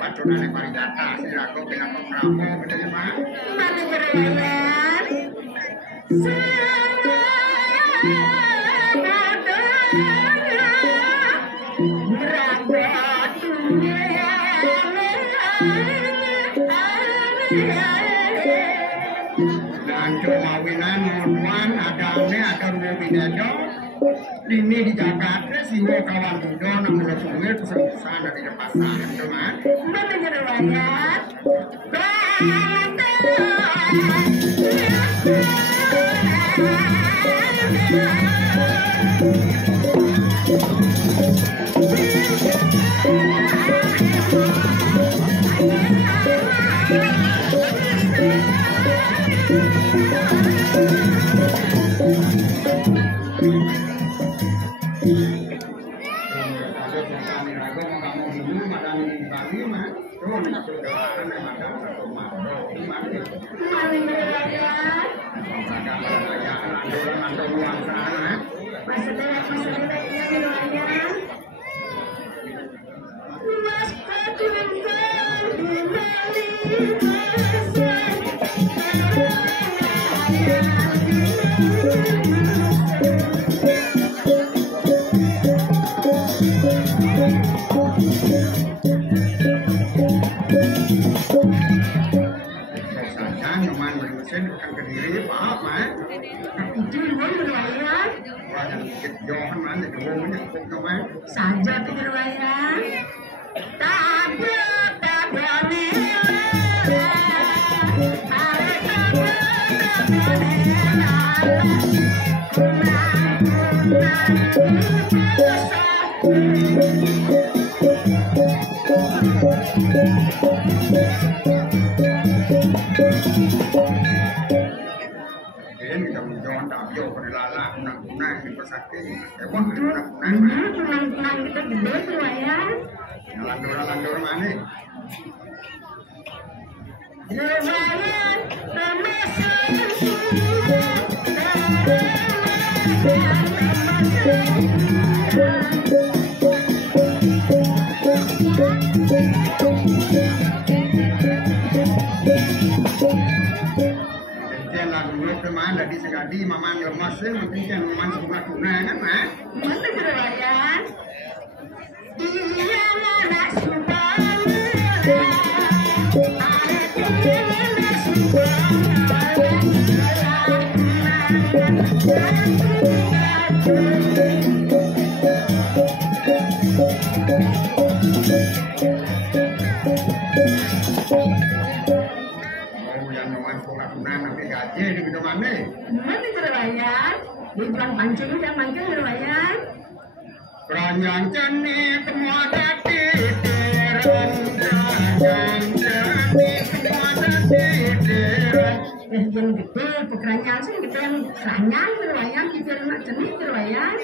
Patunane paridata sira kok pinako pramu gitu ya, Pak. Dan kemawinan monuan adane akan berbeda. Ini di Jakarta sih kawan muda nomor sungai itu sana di pasar teman. Mana riwayat? Saja penyerwayang kita menjual tampil penilala kunang-kunang di pesakit. Kunang-kunang kita gede penyerwayang. Landor mana? Penyerwayang kemana di segadi mamang lemas mungkin kan mamang sebuah tuna kan mah mana berwayan iya mana subang di mana mana? Mana berwayan? Di bulan pancing yang mancing berwayan. Keranjang jenis semua dati teran, keranjang jenis semua dati teran. Yang gede, keranjang sih kita yang keranjang berwayan, kita yang jenis berwayan.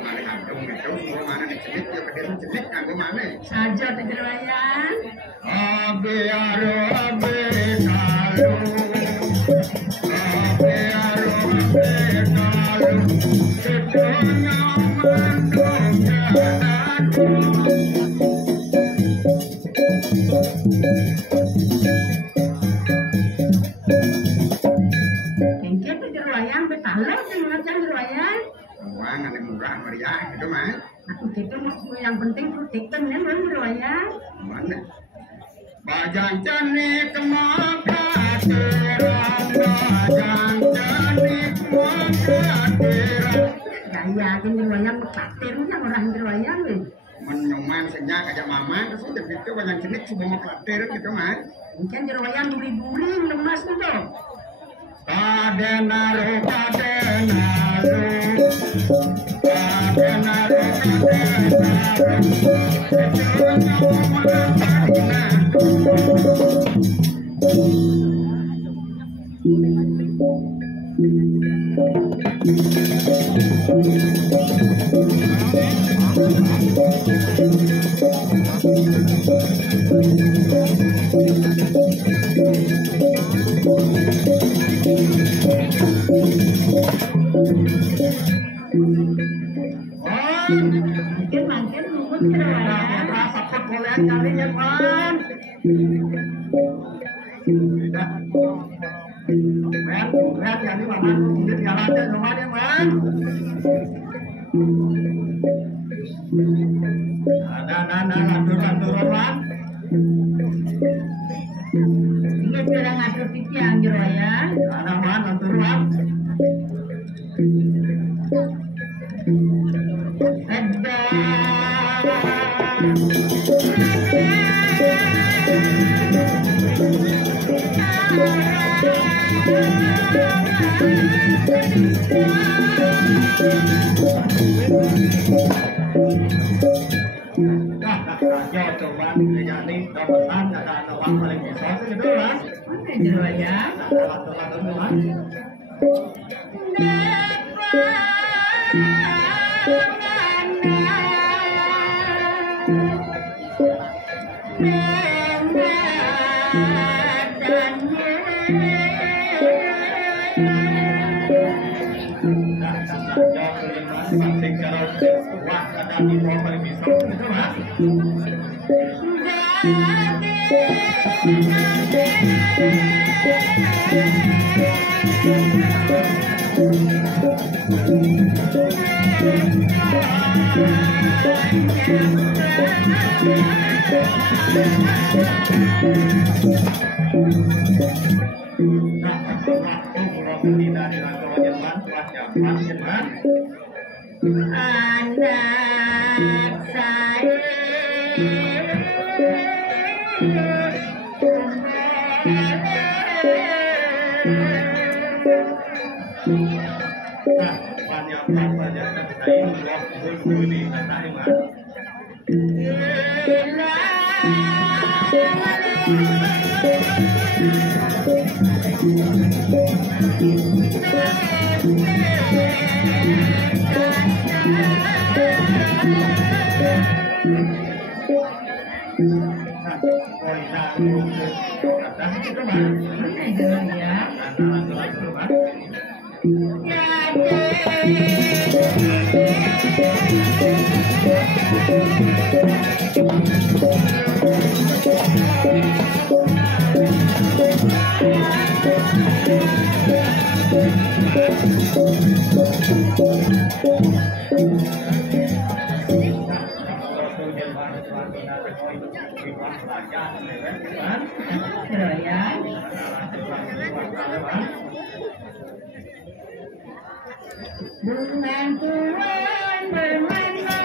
Mana kandung itu, semua mana dijenis, ya berdiri jenis kandung mana? Saja berwayan. Abe aro abe kalu. Uang ada murah meriah gitu mah. Aku gitu yang penting protein ya meriah. Mana? Bajang cani kemakateran, bajang cani kemakateran. Gaya kan meriah makater yang orang meriah nih. Menyuman sejak aja mama terus udah gitu banyak jenis semua makater gitu mah. Mungkin meriah duri-duri lemas itu. Kadenaro kadenaro kadenaro Makin nunggu boleh kalinya, Pan. lihat yang ini Maman, mungkin jalannya kemana Man? Lantur Man. Ini kira ngatur pipi yang jero ya. Ada Man, lantur Man. Ya coba jadi dapetan ada uang paling bisa segitu Mas. Oke jero ya. Lantur Man. Anak saya dengan Tuhan bermana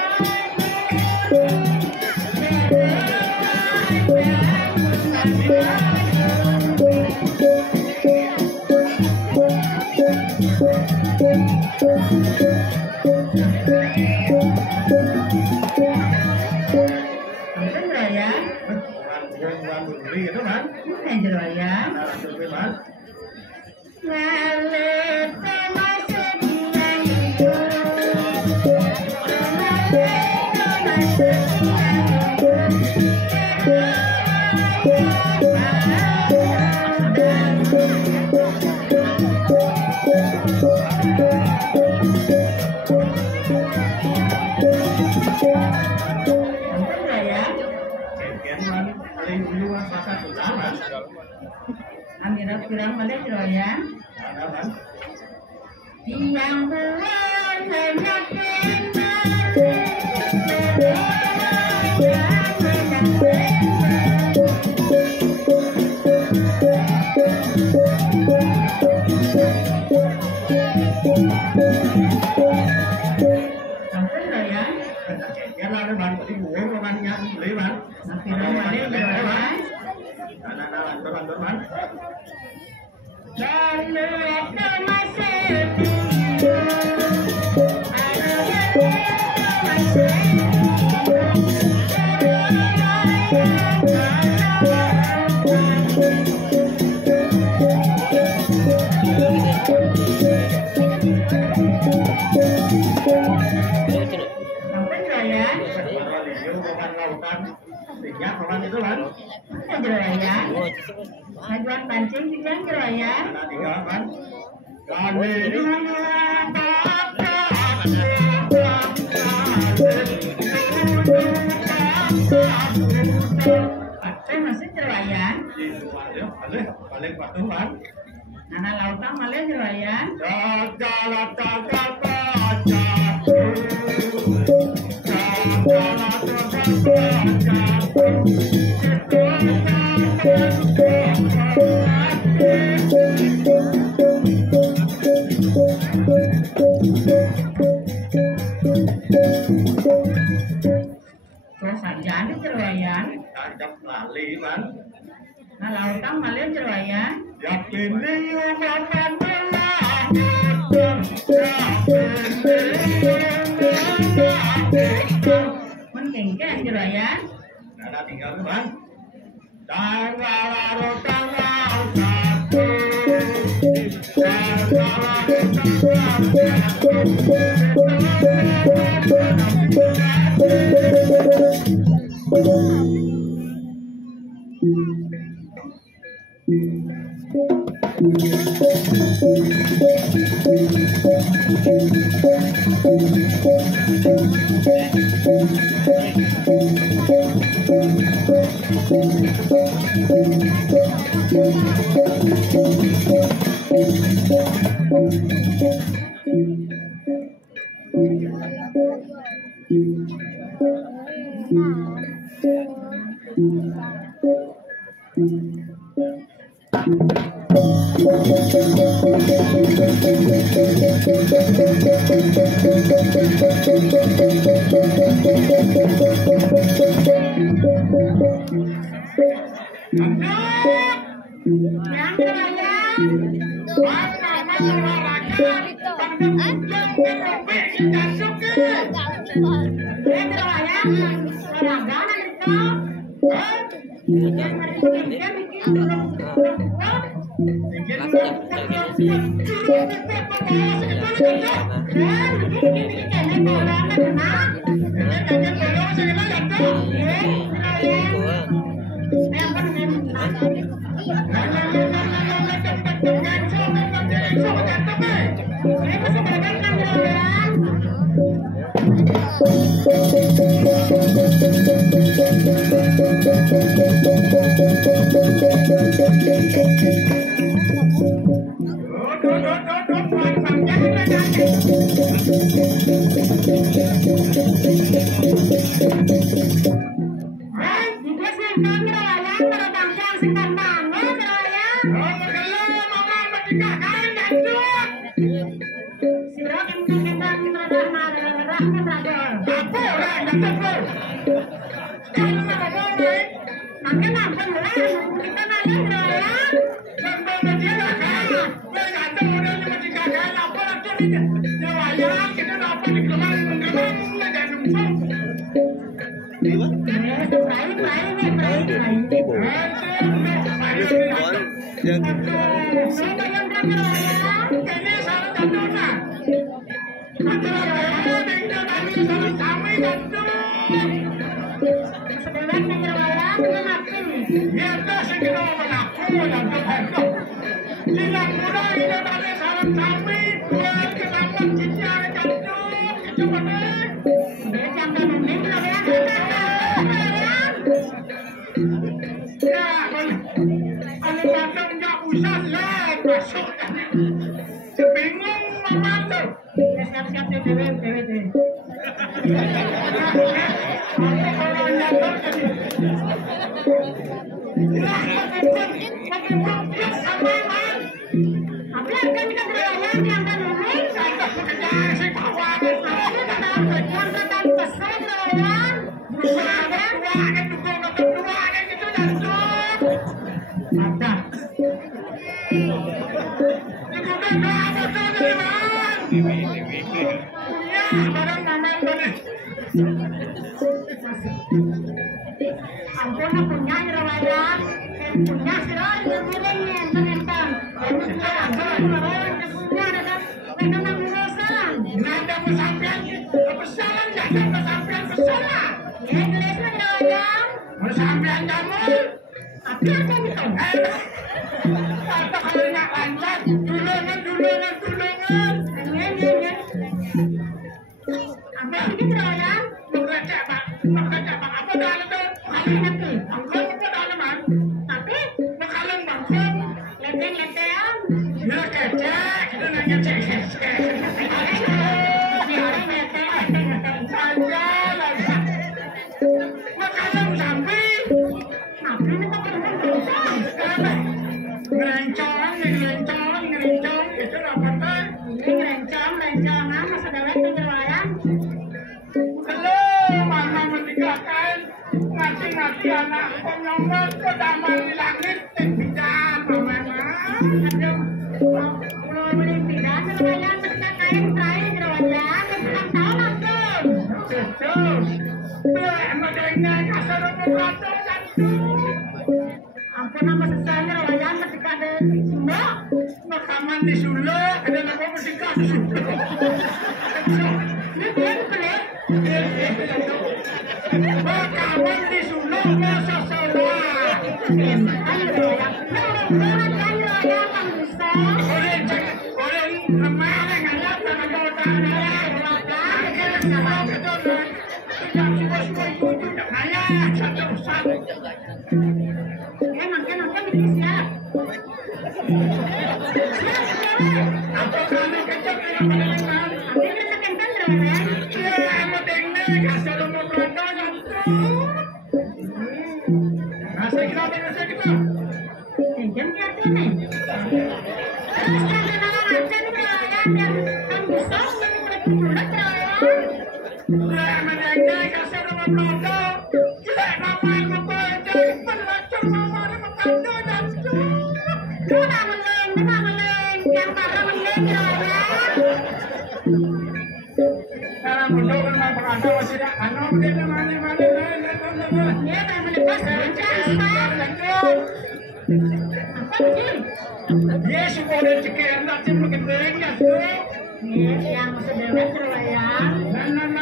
Amira kurang mana ya? Yang bulan hanya Ajuan pancing juga ya. Masih ceraya. Balik patungan. malih jerayan. Terus aja nih jerayan. Cakep lali man. Nah lautang malih jerayan. Mengkengkeng jerayan. Ada tinggal man. Tapi bakalan bangkong, leteng-letean. Ya kecil. ngelencong itu apa teh? Ngelencong masa dewek pinggir wayang. Halo, mana menikahkan ngasih anak penyomot ke damai di langit tidak mana? Aduh, mau beli tidak wayang ketika kain terakhir pinggir wayang, ketika tahun langsung. Betul. Tuh, emangnya kasar berkata Ampun apa sesanya wayang ketika ada Sunda. makaman di Sunda, ada nama menikah di Sunda. Ini dia pelik. Makaman di Sunda masa salah. Ayo wayang. Berat kan wayang kan bisa. Orang kemarin ngeliat sama kota-kota. Emang ini siap. Yes, boleh ceker nanti mungkin ya, Yang sedewek wayang. Nanti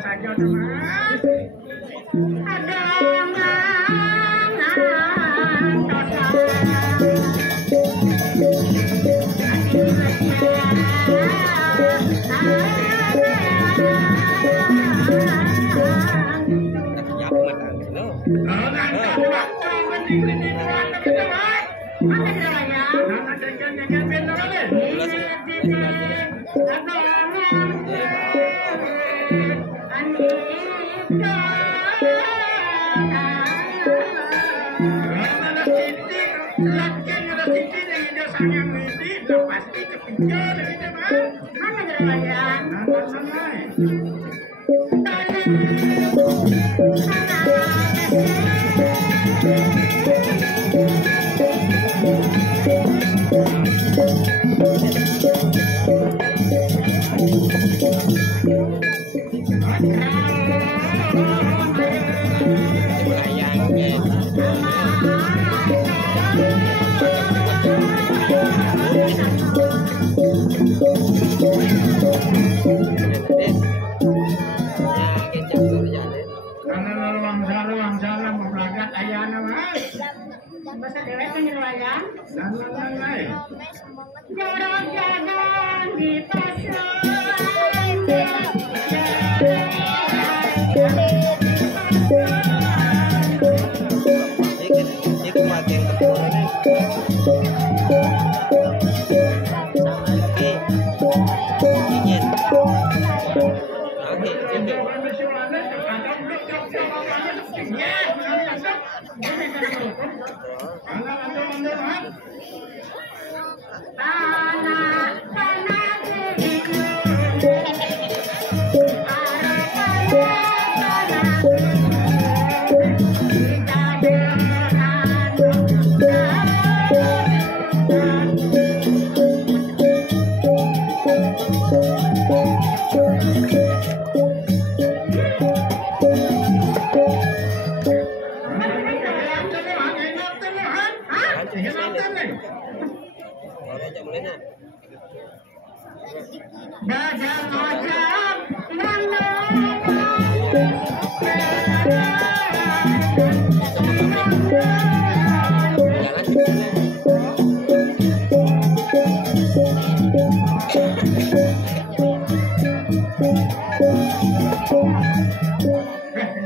saja teman.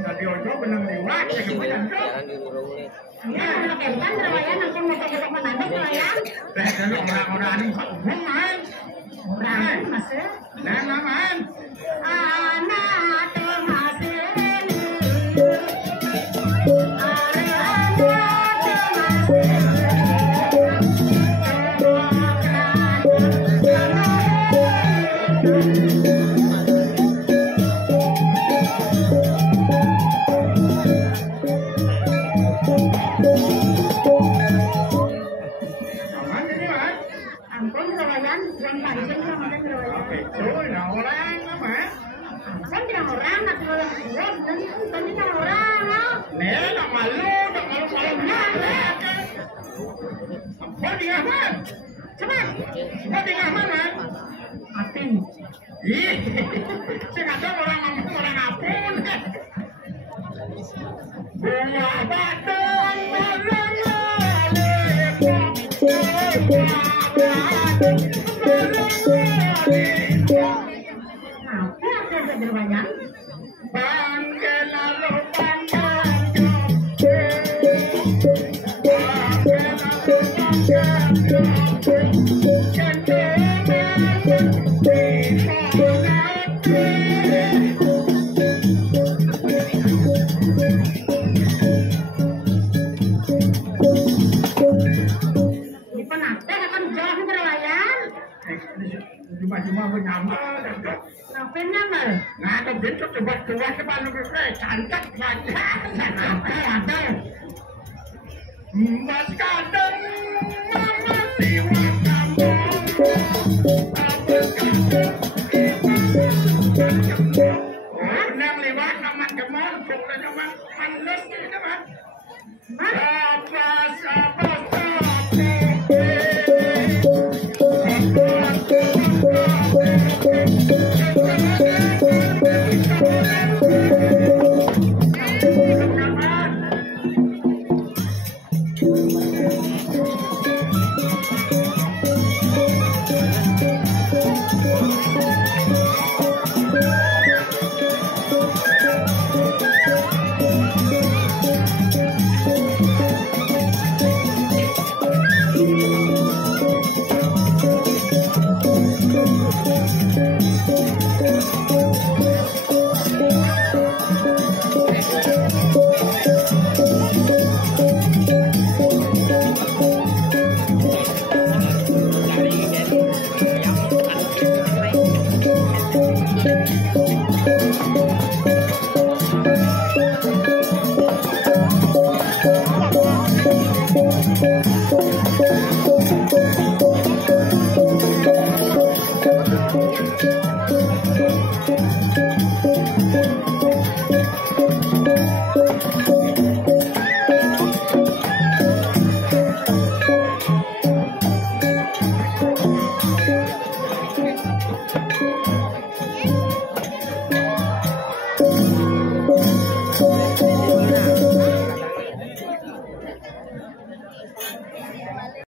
Tadi ojo benang lewat ya kemudian. Ya, anak empan rawayan aku motor-motor menanduk rawayan. Kalau orang-orang ini umum man. Orang masuk. Nah, man. Anak termasuk. Ampun rawayan, yang pancing sama dan rawayan. Rồi là orang apa? Kan tidak orang, atau orang tua, dan tidak orang, no? Nè là malu, tak malu. Apa dia man? Coba, Apa dia mana? apin. Ih, saya kata orang apun. Bunga batang Apa yang ada rawayan? Di penate akan jauh rawayan. Cuma-cuma menyamar. Apin nama? Nah, itu bentuk coba-coba kepala gue cantik saja. Apa ada? Mas kadang mama siwa kamu. Oh, nang lewat naman kemon, kung na naman panlos ni naman. Apa sa